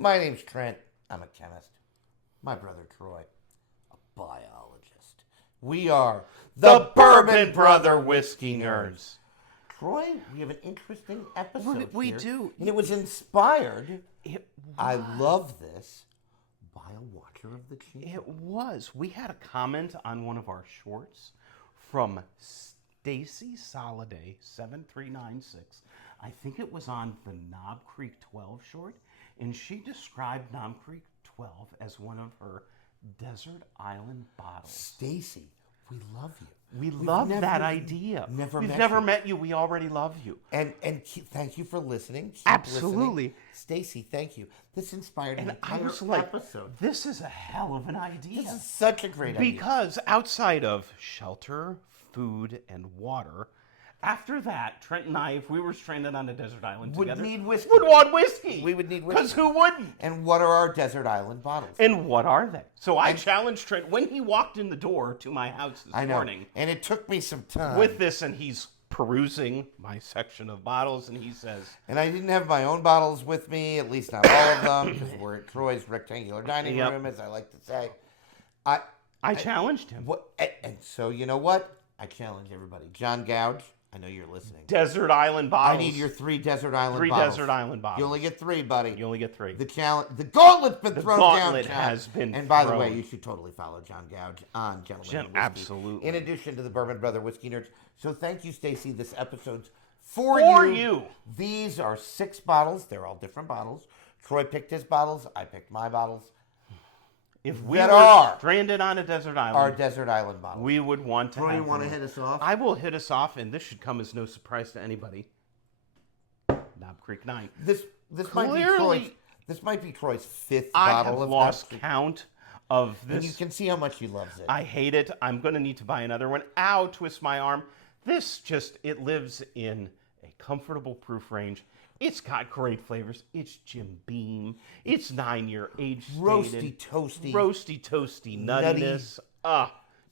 My name's Trent. I'm a chemist. My brother Troy, a biologist. We are The Bourbon Brother Whiskey Nerds. Troy, we have an interesting episode We here, do. and it was inspired. It I love this by a watcher of the channel. It was. We had a comment on one of our shorts from Stacy Soliday 7396. I think it was on the Knob Creek 12 short, and she described Knob Creek 12 as one of her desert island bottles. Stacy, we love you. We love that idea. We've never met you. We already love you. And thank you for listening. Keep Absolutely. listening. Stacy, thank you. This inspired an I entire was like, episode. this is a hell of an idea. This is such a great idea. Because outside of shelter, food, and water, after that, Trent and I, if we were stranded on a desert island Would together, need whiskey. would want whiskey. We would need whiskey. Because who wouldn't? And what are our desert island bottles? And what are they? So I challenged Trent when he walked in the door to my house this morning. And it took me some time. With this, and he's perusing my section of bottles, and he says... And I didn't have my own bottles with me, at least not all of them, because we're at Troy's rectangular dining room, as I like to say. I challenged him. And so, you know what? I challenge everybody. John Gouge, I know you're listening. Desert Island bottles. I need your 3 desert island Three bottles. desert island bottles. You only get 3, buddy. You only get 3. The gauntlet's been thrown down. The gauntlet John. has been And by the thrown. way, you should totally follow John Gouge on Gentleman and Whiskey. Absolutely. In addition to the Bourbon Brother Whiskey Nerds. So thank you, Stacy. This episode's for you. These are 6 bottles. They're all different bottles. Troy picked his bottles. I picked my bottles. If we were stranded on a desert island, our desert island bottles. we would want to Troy, have you want to them. hit us off? I will hit us off, and this should come as no surprise to anybody. Knob Creek 9. This might be Troy's 5th I bottle have of lost Knob Creek. count of this. And you can see how much he loves it. I hate it. I'm going to need to buy another one. Ow, twist my arm. This it lives in a comfortable proof range. It's got great flavors. It's Jim Beam. It's 9-year age Roasty, toasty nuttiness.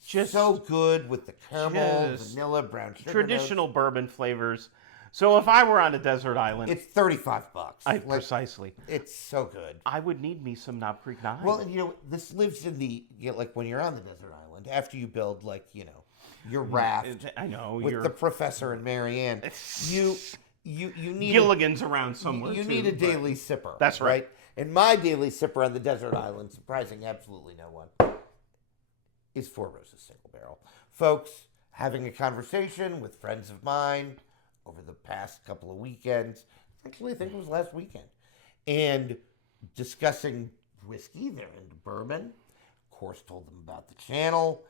Just so good with the caramel, vanilla, brown sugar traditional notes. bourbon flavors. So if I were on a desert island, It's $35. precisely. It's so good. I would need me some Knob Creek 9. Well, and this lives in the like when you're on the desert island after you build your raft. I know with the professor and Marianne. You need Gilligan's around somewhere. You need a daily sipper. That's right. And my daily sipper on the desert island, surprising absolutely no one, is 4 Roses Single Barrel. Folks, having a conversation with friends of mine over the past couple of weekends, actually I think it was last weekend, and discussing whiskey, they're into bourbon, of course told them about the channel,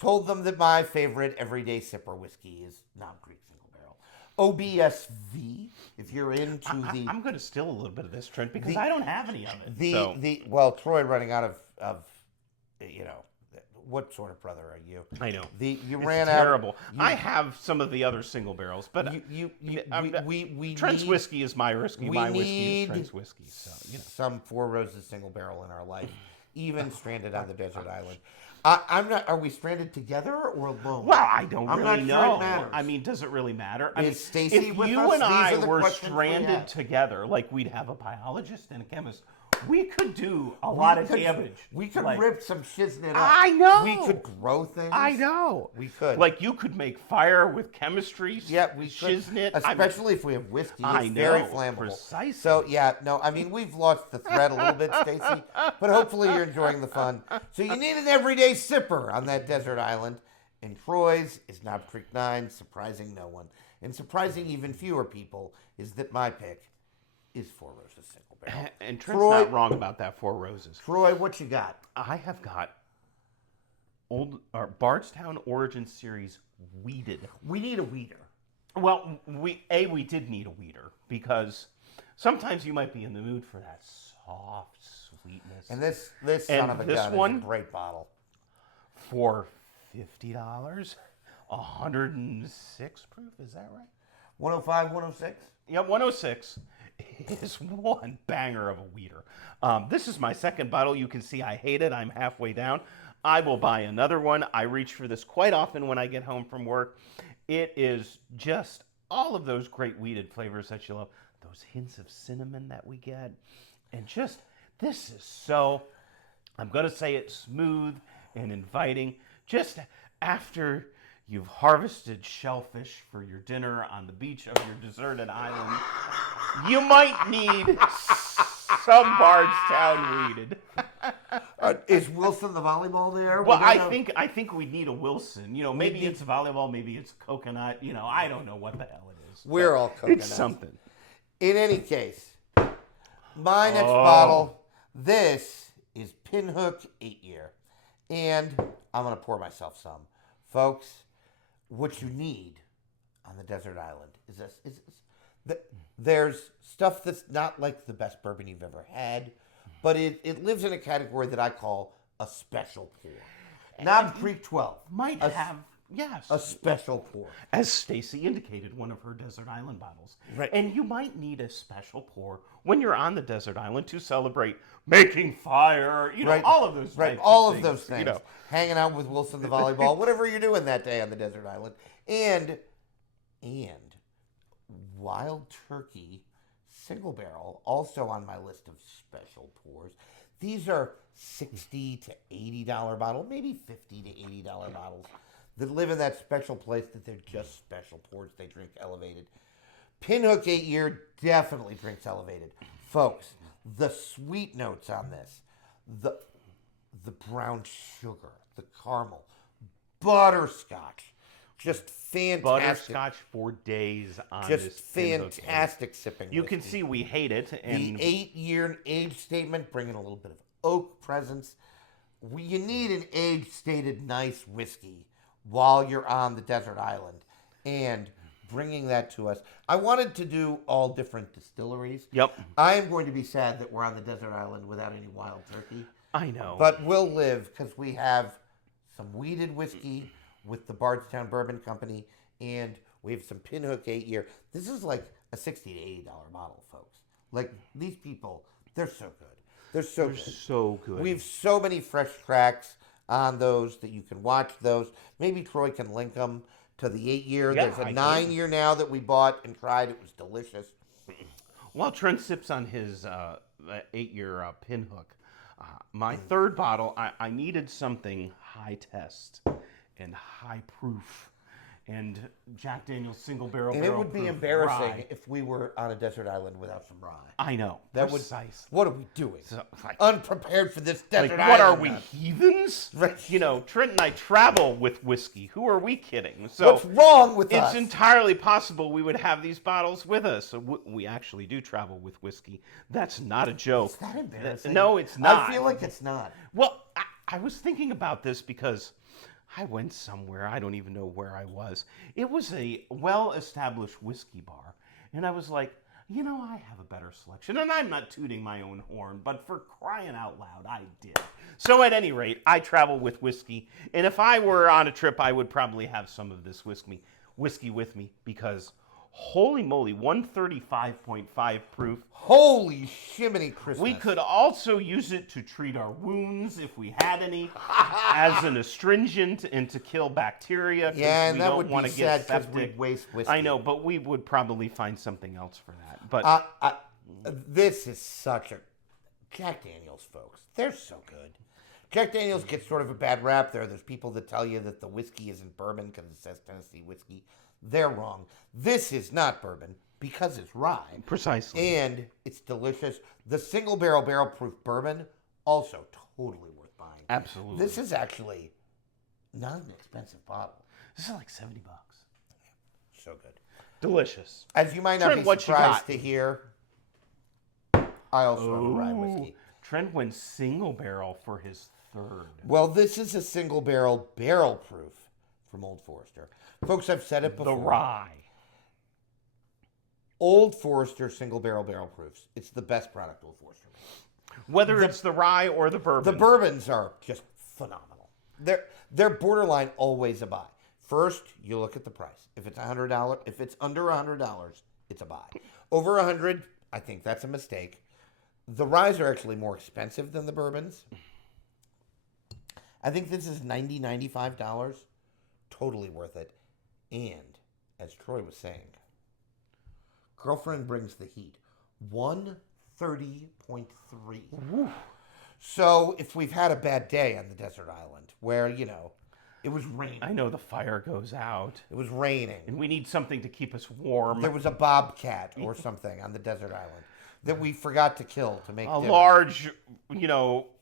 told them that my favorite everyday sipper whiskey is Knob Creek Single Barrel. OBSV, if you're into I'm going to steal a little bit of this, Trent, because I don't have any of it. Troy running out of what sort of brother are you? I know. You it's ran terrible. out. I have some of the other single barrels, but Trent's whiskey is my whiskey. My whiskey is Trent's whiskey. So some 4 Roses Single Barrel in our life, even stranded on the desert island. I'm not. Are we stranded together or alone? Well, I don't really know. Sure it matters. I mean, does it really matter? I Is mean, Stacy if with you us? and These I are the were questions we stranded have. together, like we'd have a biologist and a chemist, we could do a lot of damage. We could rip some shiznit up. I know. We could grow things. I know. We could. Like you could make fire with chemistry. Yeah, we could. Shiznit. Especially if we have whiskey. It's know, very flammable. Precisely. So, we've lost the thread a little bit, Stacy, but hopefully you're enjoying the fun. So you need an everyday sipper on that desert island. And Troy's is Knob Creek 9, surprising no one. And surprising even fewer people is that my pick is 4 Roses Single Barrel. And Trent's not wrong about that 4 Roses. Troy, what you got? I have got Bardstown Origin Series weeded. We need a weeder. Well, we did need a weeder because sometimes you might be in the mood for that soft sweetness. And this son of a gun is a great bottle. For $50, 106 proof, is that right? 105, 106? Yeah, 106 is one banger of a weeder. This is my second bottle. You can see I hate it. I'm halfway down. I will buy another one. I reach for this quite often when I get home from work. It is just all of those great weeded flavors that you love. Those hints of cinnamon that we get. And just This is so, I'm going to say it, smooth and inviting. Just after you've harvested shellfish for your dinner on the beach of your deserted island, you might need some Bardstown weeded. Is Wilson the volleyball there? Well, I think we need a Wilson. You know, maybe need- it's volleyball, maybe it's coconut. You know, I don't know what the hell it is. We're but all coconuts. It's something. In any case, my next bottle, this is Pinhook 8-year. And I'm going to pour myself some. Folks, what you need on the desert island is this. There's stuff that's not like the best bourbon you've ever had, but it lives in a category that I call a special pour. Knob Creek 12. Might have, yes. A special pour. As Stacy indicated, one of her desert island bottles. Right. And you might need a special pour when you're on the desert island to celebrate making fire, you know, Right. all of those Right, types all of of those things. You know. Hanging out with Wilson the volleyball, whatever you're doing that day on the desert island. And Wild Turkey Single Barrel, also on my list of special pours. These are $60 to $80 bottle, maybe $50 to $80 bottles that live in that special place that they're just special pours. They drink elevated. Pinhook 8-year definitely drinks elevated. Folks, the sweet notes on this, the brown sugar, the caramel, butterscotch, just fantastic. Butterscotch for days on Just this Pinhook fantastic sipping. You can whiskey. see we hate it. And The 8-year age statement, bringing a little bit of oak presence. You need an age-stated nice whiskey while you're on the desert island, and bringing that to us. I wanted to do all different distilleries. Yep. I am going to be sad that we're on the desert island without any Wild Turkey, I know. but we'll live because we have some weeded whiskey with the Bardstown Bourbon Company, and we have some Pinhook 8-year. This is like a $60 to $80 bottle, folks. Like, these people, they're so good. They're so good. so good. We have so many fresh cracks on those that you can watch those. Maybe Troy can link them to the 8-year. Yeah, There's a I can. 9-year now that we bought and tried. It was delicious. While Trent sips on his 8-year Pinhook, my third bottle, I needed something high test and high proof, and Jack Daniel's single barrel. And it would be proof embarrassing rye. if we were on a desert island without some rye. I know. That would. Precisely. What are we doing? So, like, Unprepared for this desert what are island. we, nut. heathens? Right. You know, Trent and I travel with whiskey. Who are we kidding? So What's wrong with it's us? entirely possible we would have these bottles with us. So we actually do travel with whiskey. That's not a joke. Is that embarrassing? No, it's not. I feel like it's not. Well, I was thinking about this because I went somewhere. I don't even know where I was. It was a well-established whiskey bar. And I was like, you know, I have a better selection. And I'm not tooting my own horn, but for crying out loud, I did. So at any rate, I travel with whiskey. And if I were on a trip, I would probably have some of this whiskey with me because, holy moly, 135.5 proof. Holy shiminy Christmas. We could also use it to treat our wounds if we had any, as an astringent and to kill bacteria. 'cause Yeah, and we that don't would want be to sad get because septic. we'd waste whiskey. I know, but we would probably find something else for that. But This is such a... Jack Daniels, folks. They're so good. Jack Daniels gets sort of a bad rap there. There's people that tell you that the whiskey isn't bourbon because it says Tennessee whiskey. They're wrong. This is not bourbon because it's rye. precisely. And it's delicious. The single barrel proof bourbon, also totally worth buying. Absolutely. This is actually not an expensive bottle. This is like $70. So good. Delicious. As you might not Trent, be what you surprised got? to hear, I also have a rye whiskey. Trent went single barrel for his third. Well, this is a single barrel proof from Old Forester. Folks, I've said it The before. rye. Old Forester single barrel proofs. It's the best product Old Forester makes. Whether it's the rye or the bourbon. The bourbons are just phenomenal. They're borderline always a buy. First, you look at the price. If it's $100, if it's under $100, it's a buy. Over $100, I think that's a mistake. The ryes are actually more expensive than the bourbons. I think this is $90, $95. Totally worth it. And as Troy was saying, girlfriend brings the heat. 1 30.3. So if we've had a bad day on the desert island where, it was raining. I know the fire goes out. It was raining. And we need something to keep us warm. There was a bobcat or something on the desert island that we forgot to kill to make a dinner. large,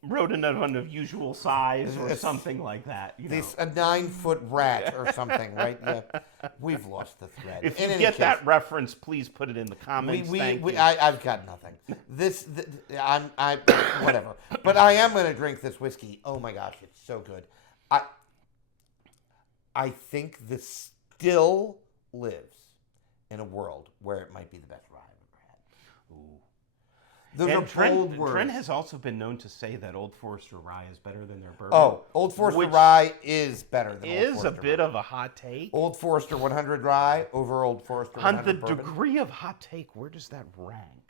rodent of unusual size or something like that. A 9-foot rat or something, right? Yeah. We've lost the thread. If you get that reference, please put it in the comments. Thank you. I've got nothing. Whatever. But I am going to drink this whiskey. Oh my gosh, it's so good. I think this still lives in a world where it might be the best rye I've ever had. Ooh. Those are bold words. Trent has also been known to say that Old Forester rye is better than their bourbon. Oh, Old Forester rye is better than Old Forester. Is a bit of a hot take. Old Forester 100 rye over Old Forester 100 On the bourbon. degree of hot take, where does that rank?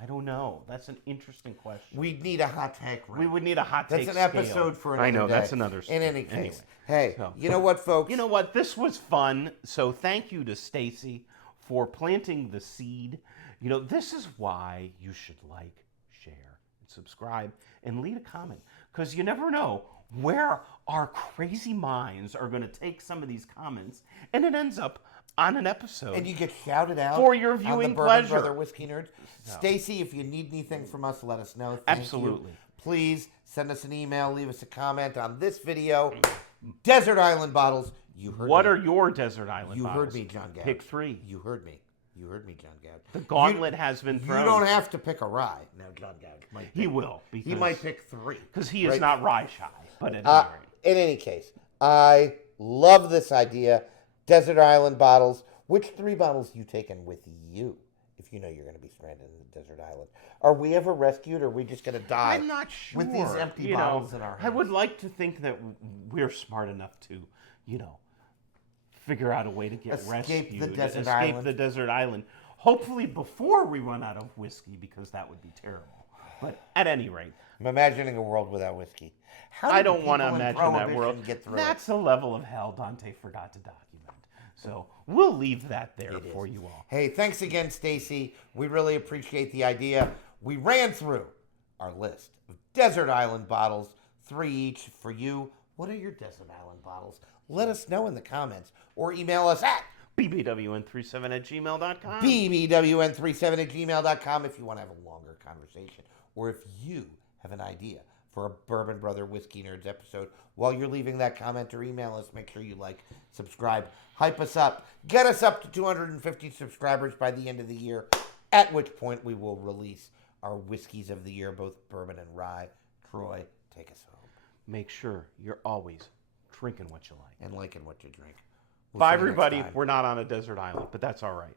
I don't know. That's an interesting question. We'd need a hot take rank. We would need a hot take That's an episode for another I know, day. that's another In any case. Anyway. Hey, you know what, folks? You know what? This was fun. So thank you to Stacy for planting the seed. This is why you should like, share, and subscribe, and leave a comment. Because you never know where our crazy minds are going to take some of these comments, and it ends up on an episode. And you get shouted out for your on the viewing Bourbon pleasure. Brother Whiskey Nerds. Stacy, if you need anything from us, let us know. Thank Absolutely. You. Please send us an email, leave us a comment on this video. Desert Island bottles. You heard What me. are your Desert Island You bottles? heard me, John Gowd. Pick 3. You heard me. You heard me, John Gowd. The gauntlet has been thrown. You don't have to pick a rye. Now, John Gowd might pick, He will. He might pick 3. Because he is right? not rye shy. But at any rate. In any case, I love this idea. Desert Island bottles. Which 3 bottles you taking with you if you know you're going to be stranded in the desert island? Are we ever rescued, or are we just going to die I'm not sure. with these empty bottles in our hands? I would like to think that we're smart enough to, figure out a way to get rescued. Escape the desert island. Hopefully before we run out of whiskey, because that would be terrible. But at any rate. I'm imagining a world without whiskey. I don't want to imagine that world. Get through That's a level of hell Dante forgot to document. So we'll leave that there for you all. Hey, thanks again, Stacy. We really appreciate the idea. We ran through our list of desert island bottles, 3 each for you. What are your desert island bottles? Let us know in the comments or email us at bbwn37@gmail.com. bbwn37@gmail.com if you want to have a longer conversation, or if you have an idea for a Bourbon Brother Whiskey Nerds episode. While you're leaving that comment or email us, make sure you like, subscribe, hype us up, get us up to 250 subscribers by the end of the year, at which point we will release our whiskeys of the year, both bourbon and rye. Troy, take us home. Make sure you're always drinking what you like. And liking what you drink. We'll Bye, see you next everybody. time. We're not on a desert island, but that's all right.